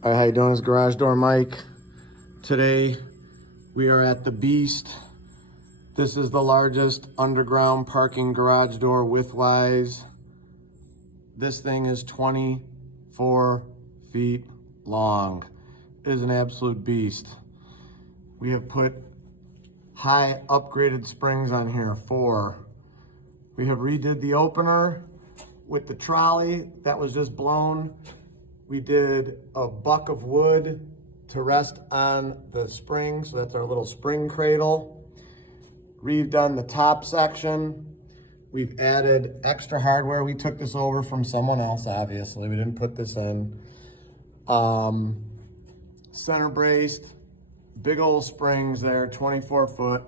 All right, how you doing? It's Garage Door Mike. Today we are at the Beast. This is the largest underground parking garage door widthwise. This thing is 24 feet long. It is an absolute beast. We have put high upgraded springs on here, 4. We have redid the opener with the trolley that was just blown. We did a buck of wood to rest on the spring, so that's our little spring cradle. Redone the top section. We've added extra hardware. We took this over from someone else, obviously. We didn't put this in. Center braced, big old springs there, 24 foot,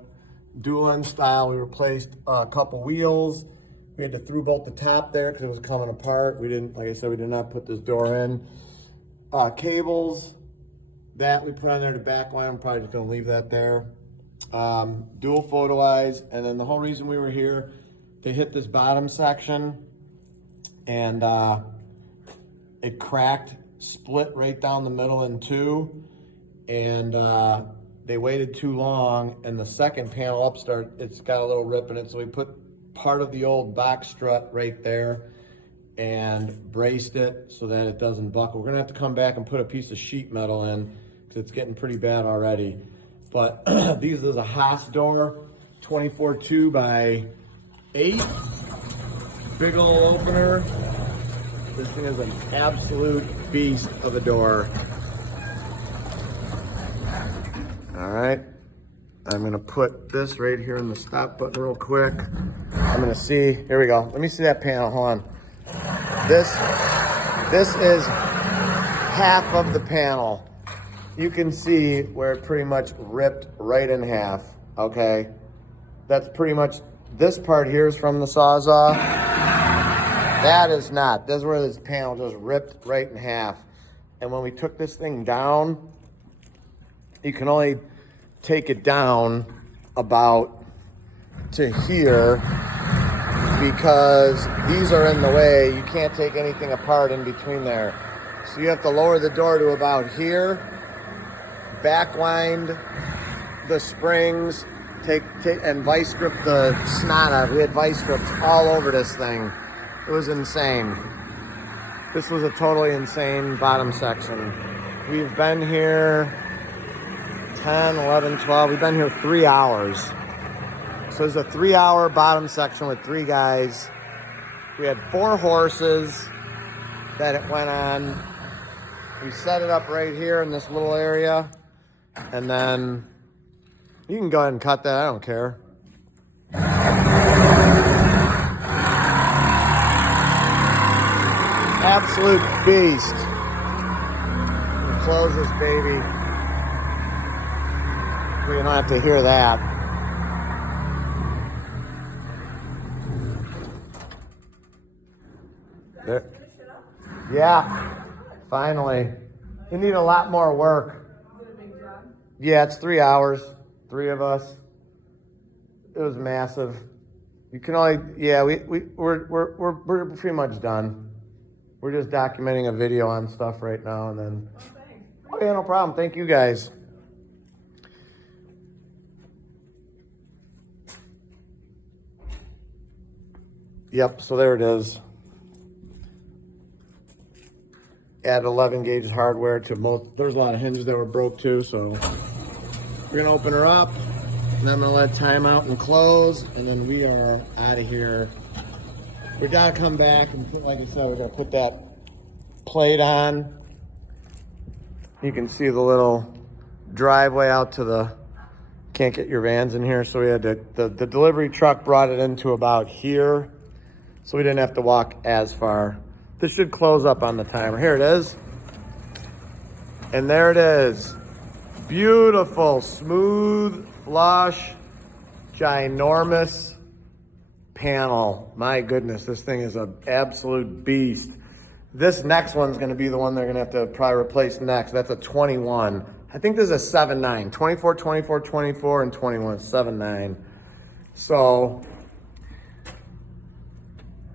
dual end style. We replaced a couple wheels. We had to through bolt the top there because it was coming apart. We didn't, like I said, we did not put this door in. Cables, that we put on there to backline. I'm probably just gonna leave that there. Dual photo eyes, and then the whole reason we were here to hit this bottom section, and it cracked, split right down the middle in 2, and they waited too long, and the second panel upstart, it's got a little rip in it, so we put part of the old box strut right there and braced it so that it doesn't buckle. We're gonna have to come back and put a piece of sheet metal in because it's getting pretty bad already. But these is a Haas door, 24.2 by 8. Big old opener. This thing is an absolute beast of a door. All right. I'm gonna put this right here in the stop button real quick. I'm gonna see, here we go. Let me see that panel, hold on. This is half of the panel. You can see where it pretty much ripped right in half, okay? That's pretty much, this part here is from the Sawzall. That is not. This is where this panel just ripped right in half. And when we took this thing down, you can only take it down about to here because these are in the way. You can't take anything apart in between there. So you have to lower the door to about here, backwind the springs, take and vice grip the snot out. We had vice grips all over this thing. It was insane. This was a totally insane bottom section. We've been here 10, 11, 12. We've been here 3 hours. So it's a 3-hour bottom section with 3 guys. We had 4 horses that it went on. We set it up right here in this little area. And then you can go ahead and cut that. I don't care. Absolute beast. We'll close this baby. We don't have to hear that. There. Yeah, finally. We need a lot more work. Yeah, it's 3 hours, 3 of us. It was massive. You can only, yeah, we're pretty much done. We're just documenting a video on stuff right now, and then. Oh yeah, no problem. Thank you guys. Yep, so there it is. Add 11 gauge hardware to most. There's a lot of hinges that were broke too, so we're gonna open her up, and then I'm gonna let time out and close, and then we are out of here. We gotta come back and put, like I said, we're gonna put that plate on. You can see the little driveway out to the, can't get your vans in here, so we had the delivery truck brought it into about here, so we didn't have to walk as far. This should close up on the timer. Here it is. And there it is. Beautiful, smooth, flush, ginormous panel. My goodness, this thing is an absolute beast. This next one's gonna be the one they're gonna have to probably replace next. That's a 21. I think this is a 7.9. 24, 24, 24, and 21, 7.9. So,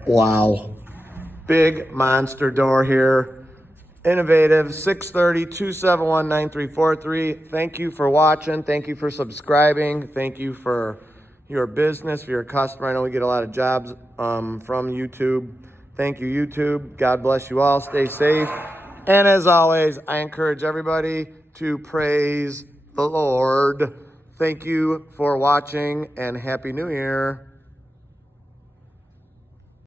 wow. Big monster door here. Innovative, 630-271-9343. Thank you for watching. Thank you for subscribing. Thank you for your business, for your customer. I know we get a lot of jobs from YouTube. Thank you, YouTube. God bless you all. Stay safe. And as always, I encourage everybody to praise the Lord. Thank you for watching and Happy New Year.